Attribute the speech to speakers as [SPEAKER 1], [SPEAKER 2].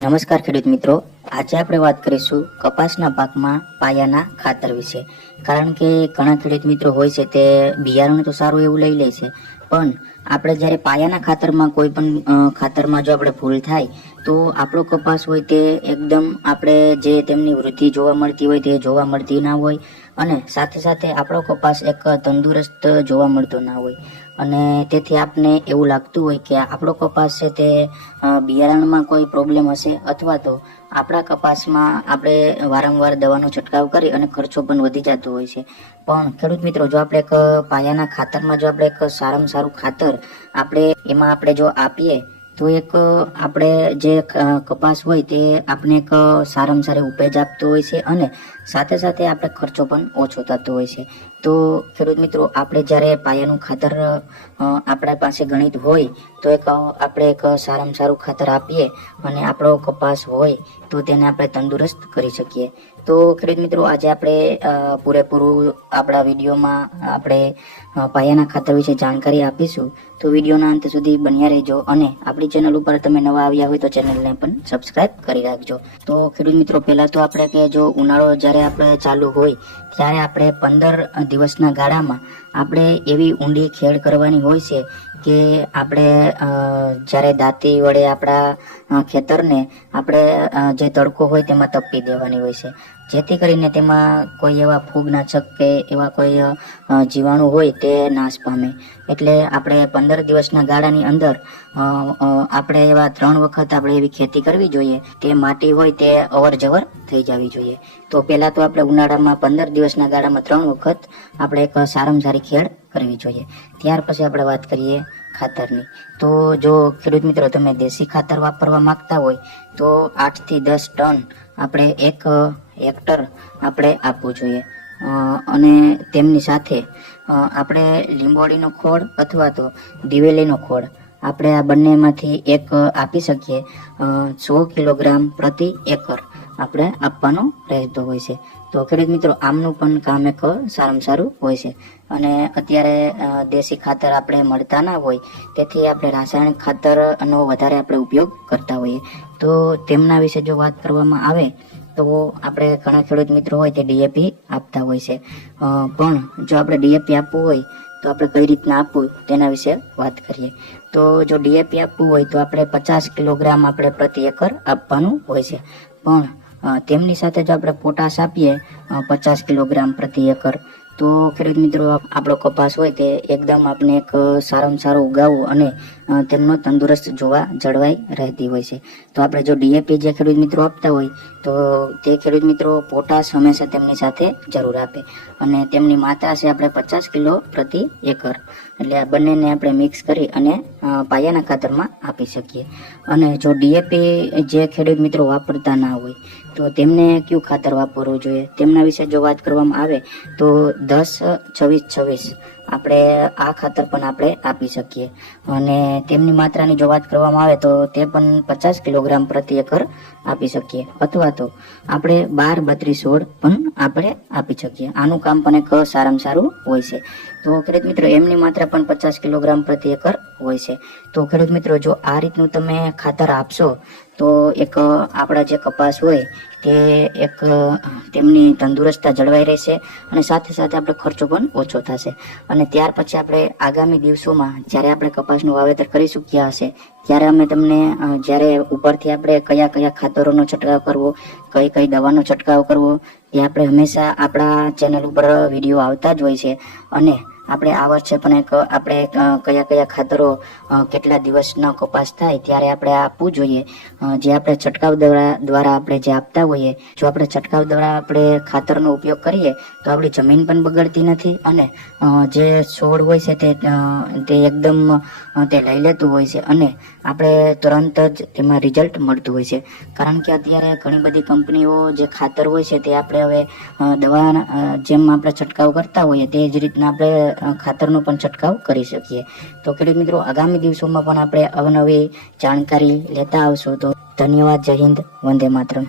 [SPEAKER 1] નમસ્કાર ખેડૂત મિત્રો. આજે આપણે વાત કરીશું કપાસના પાકમાં પાયાના ખાતર વિશે. કારણ કે ઘણા ખેડૂત મિત્રો હોય છે તે બિયારણ તો સારું એવું લઈ લે છે પણ આપણે જ્યારે પાયાના ખાતરમાં કોઈ પણ ખાતરમાં જો આપણે ભૂલ થાય, તો આપણો કપાસ હોય તે એકદમ આપણે જે તેમની વૃદ્ધિ જોવા મળતી હોય તે જોવા મળતી ના હોય અને સાથે સાથે આપણો કપાસ એક તંદુરસ્ત જોવા મળતો ના હોય. અને તેથી આપને એવું લાગતું હોય કે આપણો કપાસ છે તે બિયારણમાં કોઈ પ્રોબ્લેમ હશે અથવા તો આપણા કપાસમાં આપણે વારંવાર દવાનો છંટકાવ કરી અને ખર્ચો પણ વધી જતો હોય છે. પણ ખેડૂત મિત્રો, જો આપણે એક પાયાના ખાતરમાં જો આપણે એક સારામાં સારું ખાતર આપણે એમાં આપણે જો આપીએ, તો એક આપણે જે કપાસ હોય તે આપણે એક સારામાં સારી ઉપેજ આપતો હોય છે અને સાથે સાથે આપણે ખર્ચો પણ ઓછો થતો હોય છે. તો ખેડૂત મિત્રો, આપણે જ્યારે પાયાનું ખાતર આપણા પાસે ગણિત હોય, તો એક, આપણે એક સારામાં સારું ખાતર આપીએ અને આપણો કપાસ હોય, તો તેને આપણે તંદુરસ્ત કરી શકીએ. તો ખેડૂત મિત્રો, આજે આપણે પૂરેપૂરું આપણા વિડીયોમાં આપણે પાયાના ખાતર વિશે જાણકારી આપીશું. તો વિડીયોના અંત સુધી બન્યા રહેજો અને આપણી ચેનલ ઉપર તમે નવા આવ્યા હોય તો ચેનલને પણ સબસ્ક્રાઇબ કરી રાખજો. તો ખેડૂત મિત્રો, પહેલાં તો આપણે કે જો ઉનાળો જ્યારે આપણે ચાલુ હોય, ત્યારે આપણે પંદર દિવસના ગાળામાં આપણે એવી ઊંડી ખેડ કરવાની હોય છે કે આપણે જ્યારે દાંતી વડે આપણા ખેતરને આપણે જે તડકો હોય તેમાં તપી દેવાની હોય છે. જેથી કરીને તેમાં કોઈ એવા ફૂગનાશક કે એવા કોઈ જીવાણુ હોય તે નાશ પામે. એટલે આપણે પંદર દિવસના ગાળાની અંદર આપણે એવા ત્રણ વખત આપણે એવી ખેતી કરવી જોઈએ. તે માટી હોય તે અવર જવર થઈ જવી જોઈએ. તો પહેલાં તો આપણે ઉનાળામાં પંદર દિવસના ગાળામાં ત્રણ વખત આપણે એક સારામાં સારી ખેડ કરવી જોઈએ. ત્યાર પછી આપણે વાત કરીએ ખાતરની. તો જો ખેડૂત મિત્રો, તમે દેશી ખાતર વાપરવા માંગતા હોય, તો આઠથી દસ ટન આપણે એક, હેક્ટર આપણે આપવું જોઈએ. અને તેમની સાથે આપણે લીંબોળીનો ખોળ અથવા તો દિવેલીનો ખોળ આપણે આ બંનેમાંથી એક આપી શકીએ. સો કિલોગ્રામ પ્રતિ એકર. આપણે આપવાનો રહેતો હોય છે. તો ખેડૂત મિત્રો, આમનું પણ કામ એક સારામાં સારું હોય છે. અને અત્યારે દેશી ખાતર આપણે મળતા ના હોય, તેથી આપણે રાસાયણિક ખાતરનો વધારે આપણે ઉપયોગ કરતા હોઈએ. તો તેમના વિશે જો વાત કરવામાં આવે, તો આપણે ઘણા ખેડૂત મિત્રો હોય તે ડીએપી આપતા હોય છે. પણ જો આપણે ડીએપી આપવું હોય, તો આપણે કઈ રીતના આપવું તેના વિશે વાત કરીએ. તો જો ડીએપી આપવું હોય, તો આપણે પચાસ કિલોગ્રામ આપણે પ્રતિ એકર આપવાનું હોય છે. પણ તેમની સાથે જો આપણે પોટાશ આપીએ પચાસ કિલોગ્રામ પ્રતિ એકર, તો ખેડૂત મિત્રો આપણો કપાસ હોય તે એકદમ આપણે એક સારામાં સારો ઉગાવો અને તેમનો તંદુરસ્ત જોવા જળવાઈ રહેતી હોય છે. તો આપણે જો ડીએપી જે ખેડૂત મિત્રો આપતા હોય, તો તે ખેડૂત મિત્રો પોટાશ હંમેશા તેમની સાથે જરૂર આપે. અને તેમની માત્રા છે આપણે પચાસ કિલો પ્રતિ એકર. એટલે આ બંનેને આપણે મિક્સ કરી અને પાયાના ખાતરમાં આપી શકીએ. અને જો ડીએપી જે ખેડૂત મિત્રો વાપરતા ના હોય તો તેમને કયું ખાતર વાપરવું જોઈએ? તેમના વિશે જો વાત કરવામાં આવે, તો દસ છવ્વીસ છવ્વીસ. આપણે આ ખાતર પણ આપણે આપી શકીએ. અને તેમની માત્રાની જો વાત કરવામાં આવે તો તે પણ પચાસ કિલોગ્રામ પ્રતિ એકર આપી શકીએ. અથવા તો આપણે બાર બત્રીસ સોળ પણ આપણે આપી શકીએ. આનું કામ પણ એક સારામાં સારું હોય છે. તો ખેડૂત મિત્રો, એમની માત્રા પણ પચાસ કિલોગ્રામ પ્રતિ એકર હોય છે. તો ખેડૂત મિત્રો, જો આ રીતનું તમે ખાતર આપશો, તો એક આપણા જે કપાસ હોય તે એક તેમની તંદુરસ્તતા જળવાઈ રહેશે અને સાથે સાથે આપણે ખર્ચો પણ ઓછો થશે. અને ત્યાર પછી આપણે આગામી દિવસોમાં જ્યારે આપણે કપાસનું વાવેતર કરી ચૂક્યા હશે, ત્યારે અમે તમને જ્યારે ઉપરથી આપણે કયા કયા ખાતરોનો છંટકાવ કરવો, કઈ કઈ દવાનો છંટકાવ કરવો, એ આપણે હંમેશા આપણા ચેનલ ઉપર વીડિયો આવતા જ હોય છે. અને આપણે આ વર્ષે પણ એક, આપણે કયા કયા ખાતરો કેટલા દિવસના કપાસ થાય ત્યારે આપણે આપવું જોઈએ. જે આપણે છંટકાવ દ્વારા દ્વારા આપણે જે આપતા હોઈએ, જો આપણે છંટકાવ દ્વારા આપણે ખાતરનો ઉપયોગ કરીએ, તો આપણી જમીન પણ બગડતી નથી અને જે છોડ હોય છે તે તે એકદમ તે લઈ લેતું હોય છે અને આપણે તુરંત જ તેમાં રિઝલ્ટ મળતું હોય છે. કારણ કે અત્યારે ઘણી બધી કંપનીઓ જે ખાતર હોય છે તે આપણે હવે દવા જેમ આપણે છંટકાવ કરતા હોઈએ, તે જ રીતના આપણે ખાતરનો પણ છંટકાવ કરી શકીએ. તો ખેડૂત મિત્રો, આગામી દિવસોમાં પણ આપણે અવનવી જાણકારી લેતા આવશું. તો ધન્યવાદ, જય હિન્દ, વંદે માતરમ.